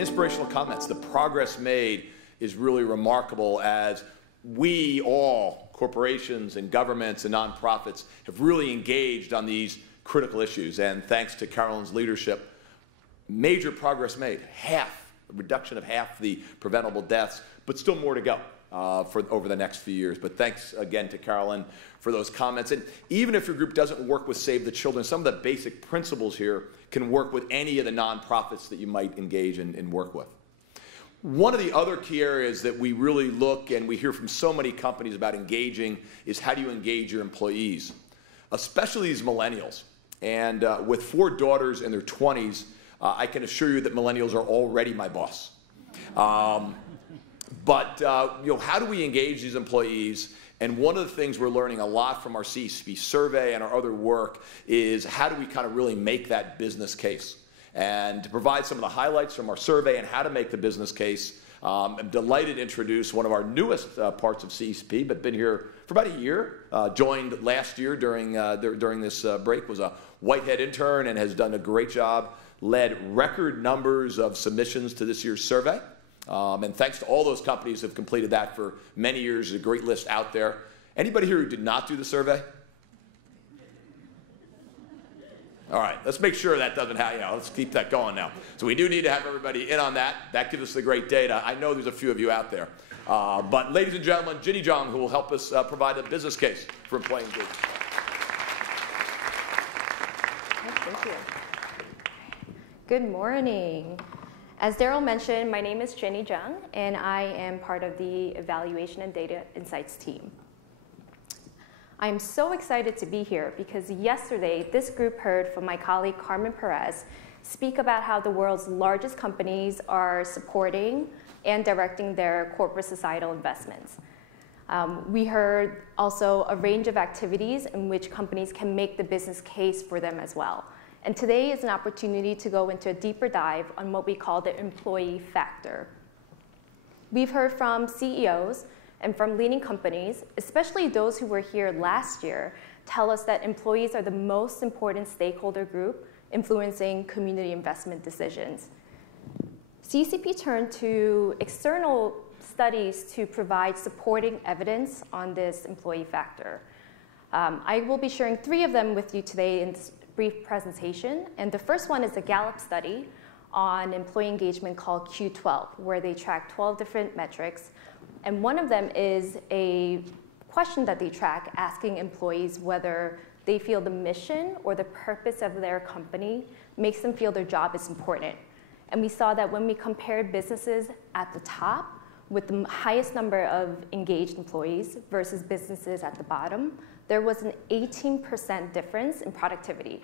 and inspirational comments. The progress made is really remarkable as we all, corporations and governments and nonprofits, have really engaged on these critical issues. And thanks to Carolyn's leadership, major progress made. A reduction of half the preventable deaths, but still more to go over the next few years. But thanks again to Carolyn for those comments. And even if your group doesn't work with Save the Children, some of the basic principles here can work with any of the nonprofits that you might engage and work with. One of the other key areas that we really look and we hear from so many companies about engaging is how do you engage your employees, especially these millennials. And with 4 daughters in their 20s, I can assure you that millennials are already my boss. But how do we engage these employees? And one of the things we're learning a lot from our CECP survey and our other work is how do we kind of really make that business case? And to provide some of the highlights from our survey and how to make the business case, I'm delighted to introduce one of our newest parts of CECP, but been here for about a year, joined last year during this break, was a Whitehead intern and has done a great job, led record numbers of submissions to this year's survey. And thanks to all those companies who have completed that for many years. There's a great list out there. Anybody here who did not do the survey? All right, let's make sure that doesn't happen. Let's keep that going now. So we do need to have everybody in on that. That gives us the great data. I know there's a few of you out there. But ladies and gentlemen, Ginny Zhang, who will help us provide a business case for employee engagement. Thank you. Good morning. As Daryl mentioned, my name is Ginny Zhang, and I am part of the Evaluation and Data Insights team. I'm so excited to be here because yesterday this group heard from my colleague Carmen Perez speak about how the world's largest companies are supporting and directing their corporate societal investments. We heard also a range of activities in which companies can make the business case for them as well. And today is an opportunity to go into a deeper dive on what we call the employee factor. We've heard from CEOs and from leading companies, especially those who were here last year, tell us that employees are the most important stakeholder group influencing community investment decisions. CECP turned to external studies to provide supporting evidence on this employee factor. I will be sharing 3 of them with you today in this brief presentation. And the first one is a Gallup study on employee engagement called Q12, where they track 12 different metrics. And one of them is a question that they track asking employees whether they feel the mission or the purpose of their company makes them feel their job is important. And we saw that when we compared businesses at the top with the highest number of engaged employees versus businesses at the bottom, there was an 18% difference in productivity.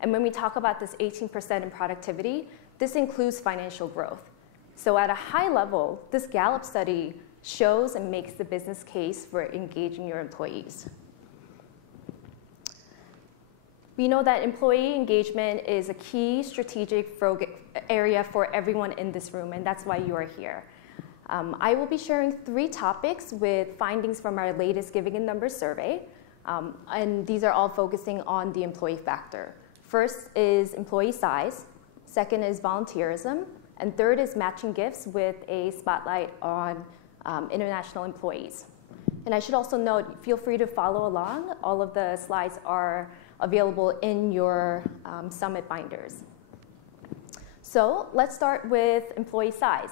And when we talk about this 18% in productivity, this includes financial growth. So at a high level, this Gallup study shows and makes the business case for engaging your employees. We know that employee engagement is a key strategic area for everyone in this room, and that's why you are here. I will be sharing 3 topics with findings from our latest Giving in Numbers survey, and these are all focusing on the employee factor. First is employee size, second is volunteerism, and third is matching gifts with a spotlight on international employees. And I should also note, feel free to follow along. All of the slides are available in your summit binders. So let's start with employee size.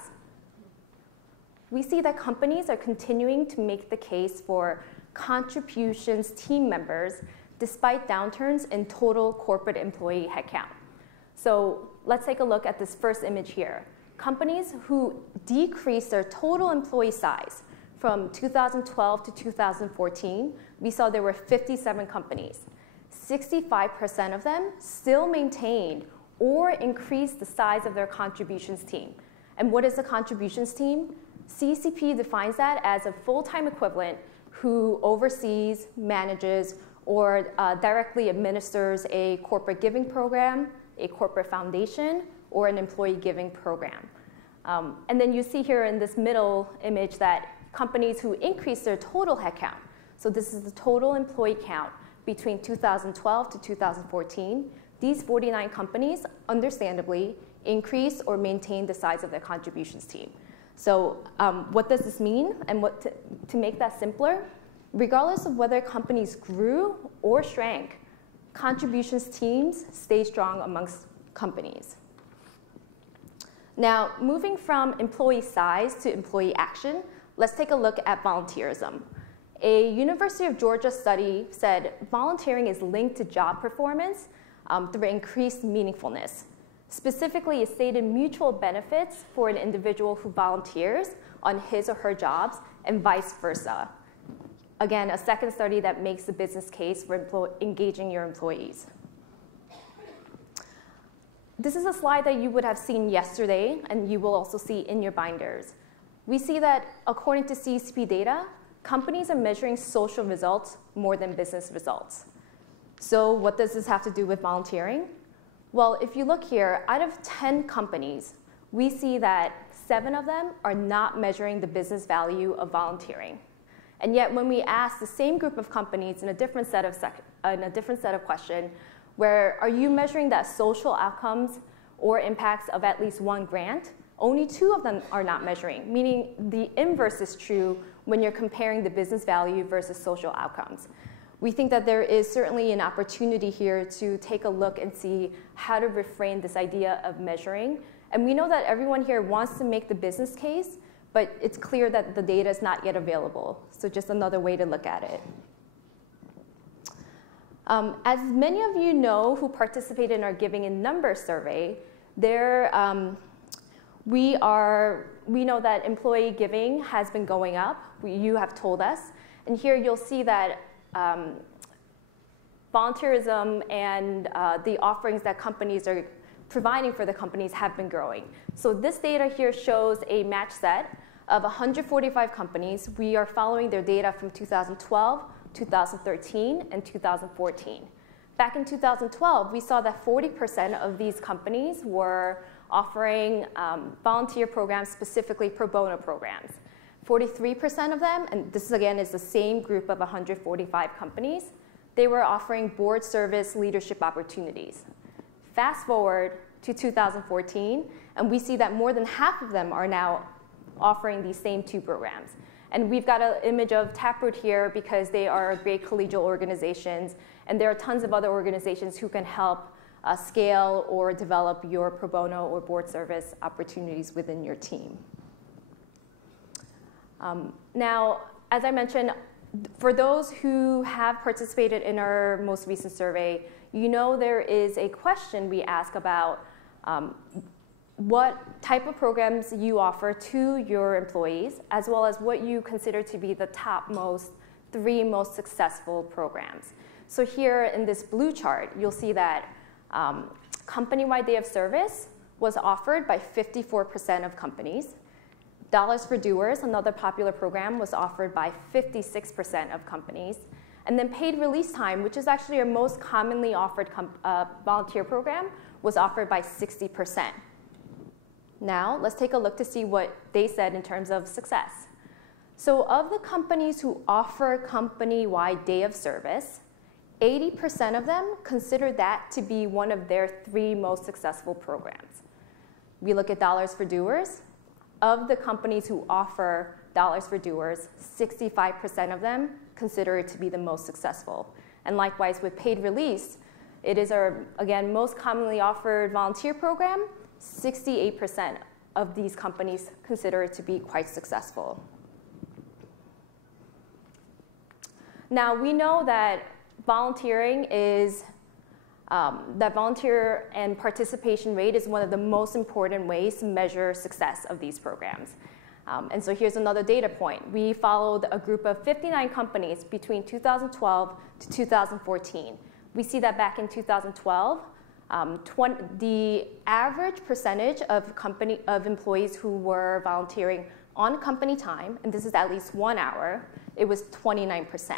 We see that companies are continuing to make the case for contributions team members despite downturns in total corporate employee headcount. So let's take a look at this first image here. Companies who decreased their total employee size from 2012 to 2014, we saw there were 57 companies. 65% of them still maintained or increased the size of their contributions team. And what is a contributions team? CECP defines that as a full-time equivalent who oversees, manages, or directly administers a corporate giving program, a corporate foundation, or an employee giving program. And then you see here in this middle image that companies who increased their total headcount, so this is the total employee count between 2012 to 2014, these 49 companies, understandably, increase or maintain the size of their contributions team. So what does this mean? And to make that simpler, regardless of whether companies grew or shrank, contributions teams stay strong amongst companies. Now, moving from employee size to employee action, let's take a look at volunteerism. A University of Georgia study said volunteering is linked to job performance through increased meaningfulness. Specifically, it stated mutual benefits for an individual who volunteers on his or her jobs and vice versa. Again, a second study that makes the business case for engaging your employees. This is a slide that you would have seen yesterday, and you will also see in your binders. We see that according to CECP data, companies are measuring social results more than business results. So what does this have to do with volunteering? Well, if you look here, out of 10 companies, we see that 7 of them are not measuring the business value of volunteering. And yet when we ask the same group of companies in a different set of questions, where are you measuring that social outcomes or impacts of at least one grant, only 2 of them are not measuring, meaning the inverse is true when you're comparing the business value versus social outcomes. We think that there is certainly an opportunity here to take a look and see how to reframe this idea of measuring. And we know that everyone here wants to make the business case, but it's clear that the data is not yet available. So just another way to look at it. As many of you know who participated in our Giving in Numbers survey, we know that employee giving has been going up. You have told us. And here you'll see that volunteerism and the offerings that companies are providing for the companies have been growing. So this data here shows a match set of 145 companies. We are following their data from 2012, 2013, and 2014. Back in 2012, we saw that 40% of these companies were offering volunteer programs, specifically pro bono programs. 43% of them, and this again is the same group of 145 companies, they were offering board service leadership opportunities. Fast forward to 2014, and we see that more than half of them are now offering these same 2 programs. And we've got an image of Taproot here because they are great collegial organizations, and there are tons of other organizations who can help scale or develop your pro bono or board service opportunities within your team. Now, as I mentioned, for those who have participated in our most recent survey, you know there is a question we ask about what type of programs you offer to your employees, as well as what you consider to be the top 3 most successful programs. So here in this blue chart, you'll see that company-wide day of service was offered by 54% of companies. Dollars for Doers, another popular program, was offered by 56% of companies. And then paid release time, which is actually our most commonly offered volunteer program, was offered by 60%. Now, let's take a look to see what they said in terms of success. So of the companies who offer company-wide day of service, 80% of them consider that to be one of their 3 most successful programs. We look at Dollars for Doers. Of the companies who offer Dollars for Doers, 65% of them consider it to be the most successful. And likewise with paid release, it is our, again, most commonly offered volunteer program. 68% of these companies consider it to be quite successful. Now, we know that volunteering is, volunteer and participation rate is one of the most important ways to measure success of these programs. And so here's another data point. We followed a group of 59 companies between 2012 to 2014. We see that back in 2012, the average percentage of employees who were volunteering on company time, and this is at least 1 hour, it was 29%.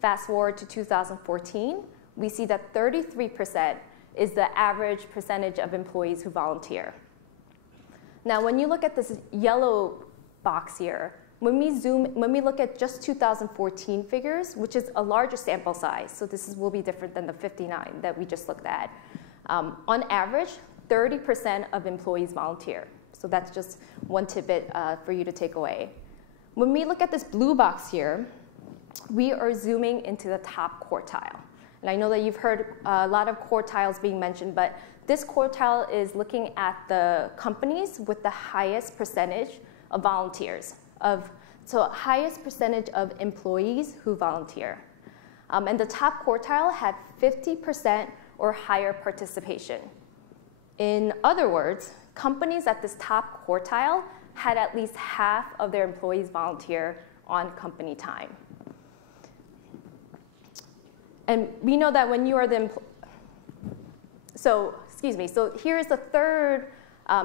Fast forward to 2014, we see that 33% is the average percentage of employees who volunteer. Now, when you look at this yellow box here, when we look at just 2014 figures, which is a larger sample size, so this will be different than the 59 that we just looked at. On average, 30% of employees volunteer. So that's just one tidbit for you to take away. When we look at this blue box here, we are zooming into the top quartile. And I know that you've heard a lot of quartiles being mentioned, but this quartile is looking at the companies with the highest percentage of volunteers, so highest percentage of employees who volunteer. And the top quartile had 50% or higher participation. In other words, companies at this top quartile had at least half of their employees volunteer on company time. And we know that when you are the so here is the third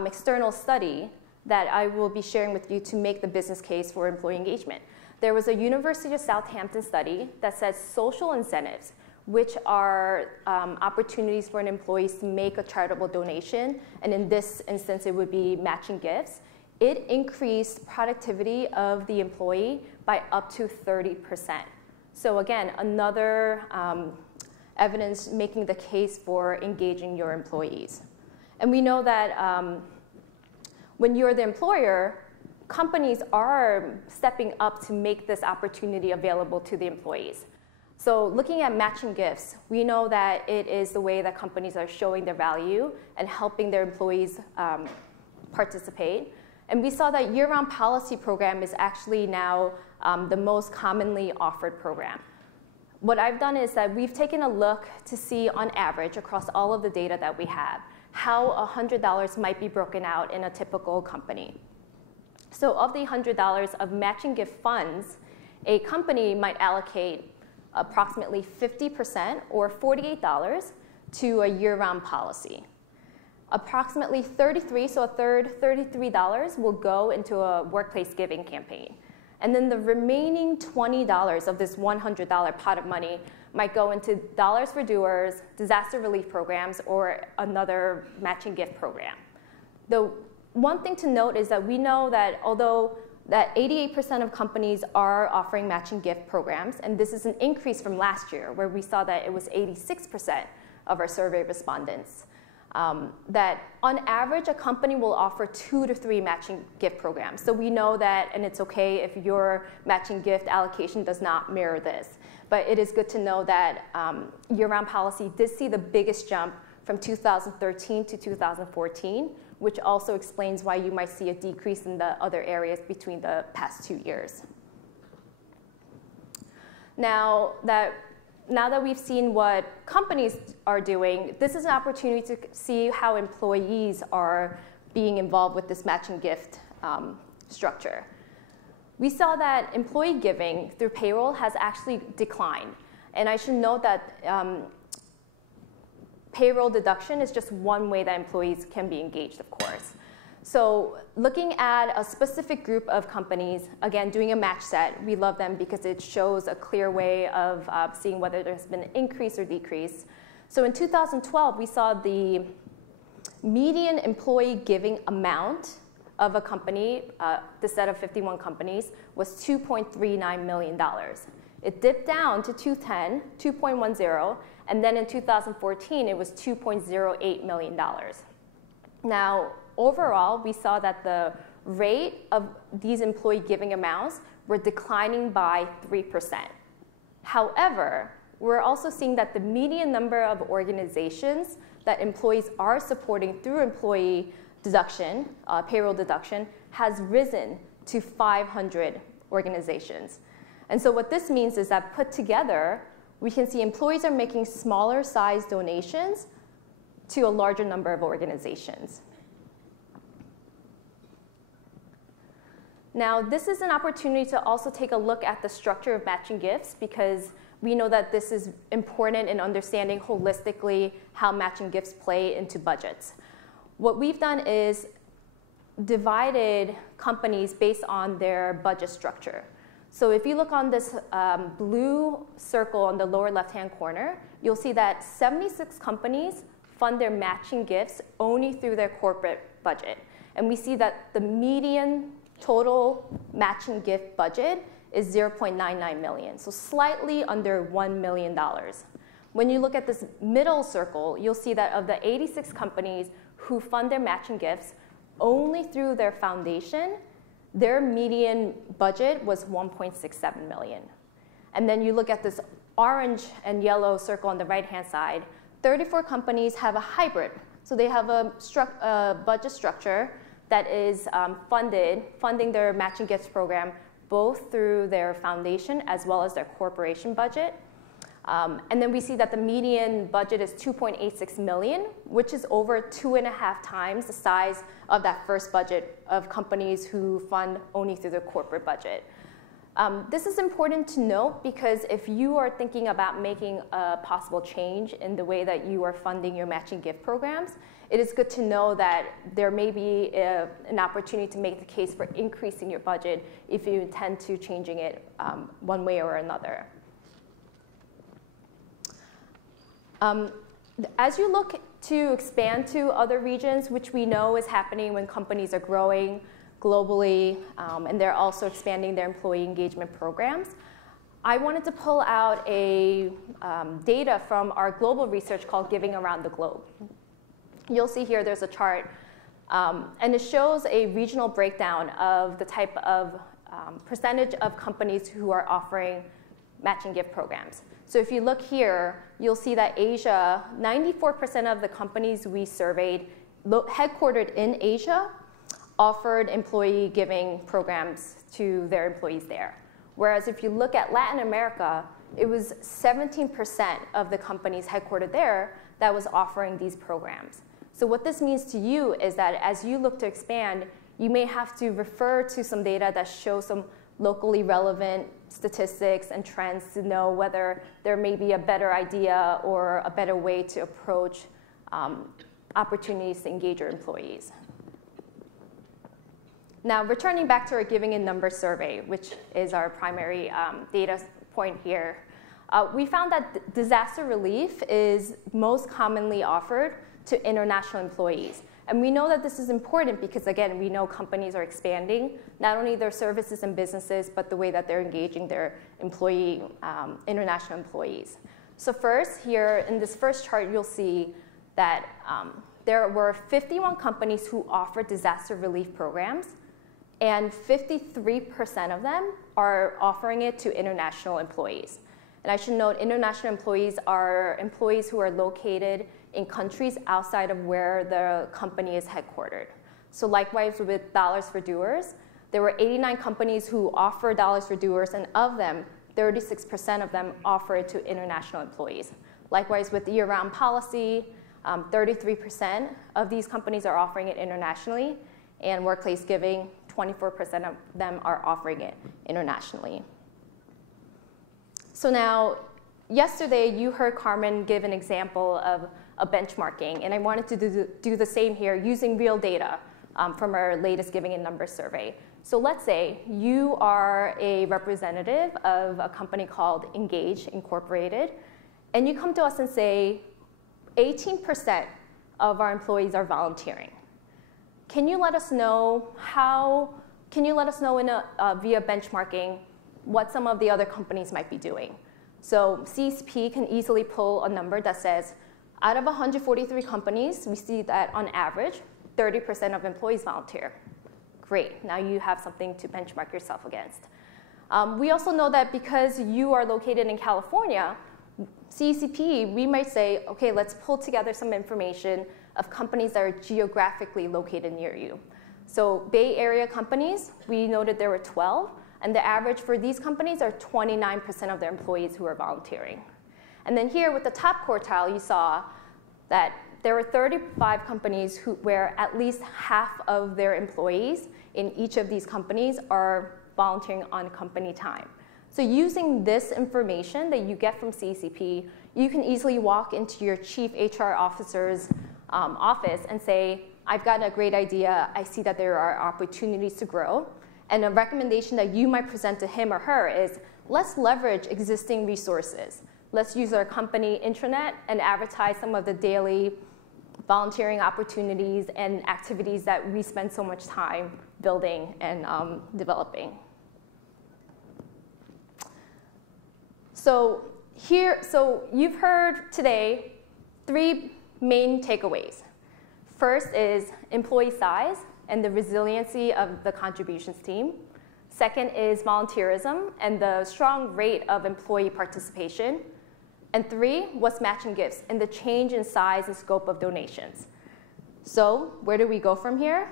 external study that I will be sharing with you to make the business case for employee engagement. There was a University of Southampton study that says social incentives, which are opportunities for an employee to make a charitable donation, and in this instance it would be matching gifts, it increased productivity of the employee by up to 30%. So again, another evidence making the case for engaging your employees. And we know that when you're the employer, companies are stepping up to make this opportunity available to the employees. So looking at matching gifts, we know that it is the way that companies are showing their value and helping their employees participate. And we saw that year-round policy program is actually now the most commonly offered program. What I've done is that we've taken a look to see on average across all of the data that we have how $100 might be broken out in a typical company. So of the $100 of matching gift funds, a company might allocate approximately 50% or $48 to a year-round policy. Approximately 33, so a third, $33 will go into a workplace giving campaign. And then the remaining $20 of this $100 pot of money might go into Dollars for Doers, disaster relief programs, or another matching gift program. The one thing to note is that we know that although that 88% of companies are offering matching gift programs, and this is an increase from last year where we saw that it was 86% of our survey respondents, that on average a company will offer 2 to 3 matching gift programs. So we know that, and it's okay if your matching gift allocation does not mirror this. But it is good to know that year-round policy did see the biggest jump from 2013 to 2014, which also explains why you might see a decrease in the other areas between the past 2 years. Now that we've seen what companies are doing, this is an opportunity to see how employees are being involved with this matching gift structure. We saw that employee giving through payroll has actually declined. And I should note that payroll deduction is just one way that employees can be engaged, of course. So looking at a specific group of companies, again, doing a match set, we love them because it shows a clear way of seeing whether there's been an increase or decrease. So in 2012, we saw the median employee giving amount of a company, the set of 51 companies, was $2.39 million. It dipped down to 2.10, and then in 2014, it was $2.08 million. Now, overall, we saw that the rate of these employee giving amounts were declining by 3%. However, we're also seeing that the median number of organizations that employees are supporting through employee deduction, payroll deduction, has risen to 500 organizations. And so what this means is that put together, we can see employees are making smaller size donations to a larger number of organizations. Now, this is an opportunity to also take a look at the structure of matching gifts because we know that this is important in understanding holistically how matching gifts play into budgets. What we've done is divided companies based on their budget structure. So if you look on this blue circle on the lower left-hand corner, you'll see that 76 companies fund their matching gifts only through their corporate budget. And we see that the median total matching gift budget is $0.99 million, so slightly under $1 million. When you look at this middle circle, you'll see that of the 86 companies who fund their matching gifts only through their foundation, their median budget was $1.67 million. And then you look at this orange and yellow circle on the right-hand side, 34 companies have a hybrid. So they have a budget structure that is funding their matching gifts program both through their foundation as well as their corporation budget. And then we see that the median budget is $2.86 million, which is over 2.5 times the size of that first budget of companies who fund only through their corporate budget. This is important to note because if you are thinking about making a possible change in the way that you are funding your matching gift programs, it is good to know that there may be an opportunity to make the case for increasing your budget if you intend to changing it one way or another. As you look to expand to other regions, which we know is happening when companies are growing globally, and they're also expanding their employee engagement programs, I wanted to pull out data from our global research called Giving Around the Globe. You'll see here there's a chart, and it shows a regional breakdown of the type of percentage of companies who are offering matching gift programs. So if you look here, you'll see that Asia, 94% of the companies we surveyed headquartered in Asia offered employee giving programs to their employees there. Whereas if you look at Latin America, it was 17% of the companies headquartered there that was offering these programs. So what this means to you is that as you look to expand, you may have to refer to some data that shows some locally relevant statistics and trends to know whether there may be a better idea or a better way to approach opportunities to engage your employees. Now, returning back to our Giving in Numbers survey, which is our primary data point here, we found that disaster relief is most commonly offered to international employees. And we know that this is important because, again, we know companies are expanding not only their services and businesses, but the way that they're engaging their international employees. So first, here in this first chart, you'll see that there were 51 companies who offered disaster relief programs, and 53% of them are offering it to international employees. And I should note, international employees are employees who are located in countries outside of where the company is headquartered. So likewise with Dollars for Doers, there were 89 companies who offer Dollars for Doers, and of them, 36% of them offer it to international employees. Likewise with Year-Round Policy, 33% of these companies are offering it internationally, and Workplace Giving, 24% of them are offering it internationally. So now, yesterday you heard Carmen give an example of a benchmarking, and I wanted to do the same here using real data from our latest Giving in Numbers survey. So let's say you are a representative of a company called Engage Incorporated, and you come to us and say, 18% of our employees are volunteering. Can you let us know via benchmarking what some of the other companies might be doing? So CECP can easily pull a number that says, out of 143 companies, we see that on average, 30% of employees volunteer. Great, now you have something to benchmark yourself against. We also know that because you are located in California, CECP, we might say, okay, let's pull together some information of companies that are geographically located near you. So Bay Area companies, we noted there were 12, and the average for these companies are 29% of their employees who are volunteering. And then here with the top quartile, you saw that there were 35 companies where at least half of their employees in each of these companies are volunteering on company time. So using this information that you get from CECP, you can easily walk into your chief HR officer's office and say, I've got a great idea. I see that there are opportunities to grow. And a recommendation that you might present to him or her is, let's leverage existing resources. Let's use our company intranet and advertise some of the daily volunteering opportunities and activities that we spend so much time building and developing. So you've heard today 3 main takeaways. First is employee size and the resiliency of the contributions team. Second is volunteerism and the strong rate of employee participation. And 3 was matching gifts and the change in size and scope of donations. So where do we go from here?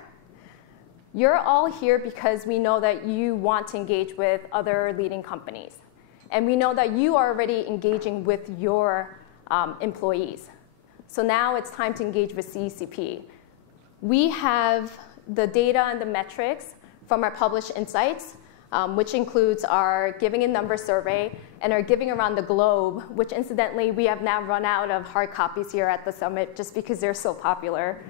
You're all here because we know that you want to engage with other leading companies. And we know that you are already engaging with your employees. So now it's time to engage with CECP. We have the data and the metrics from our published insights, which includes our Giving in Numbers survey and our Giving Around the Globe, which incidentally, we have now run out of hard copies here at the summit just because they're so popular.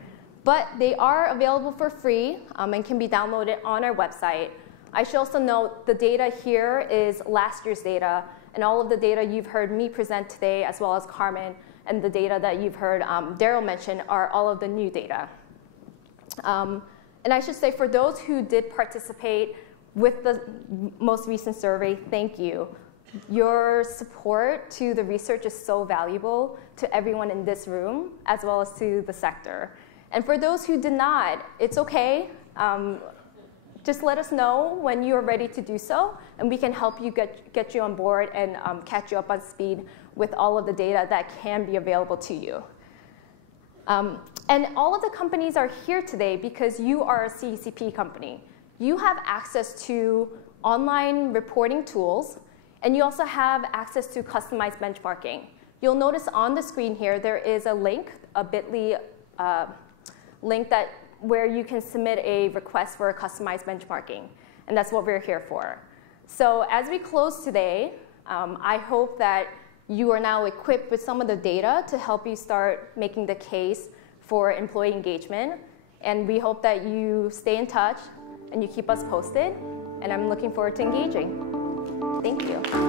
But they are available for free and can be downloaded on our website. I should also note the data here is last year's data, and all of the data you've heard me present today, as well as Carmen, and the data that you've heard Daryl mention are all of the new data. And I should say, for those who did participate with the most recent survey, thank you. Your support to the research is so valuable to everyone in this room, as well as to the sector. And for those who did not, it's okay. Just let us know when you are ready to do so, and we can help you get you on board and catch you up on speed with all of the data that can be available to you. And all of the companies are here today because you are a CECP company. You have access to online reporting tools, and you also have access to customized benchmarking. You'll notice on the screen here there is a link, a bit.ly link where you can submit a request for a customized benchmarking, and that's what we're here for. So as we close today, I hope that you are now equipped with some of the data to help you start making the case for employee engagement, and we hope that you stay in touch and you keep us posted, and I'm looking forward to engaging. Thank you.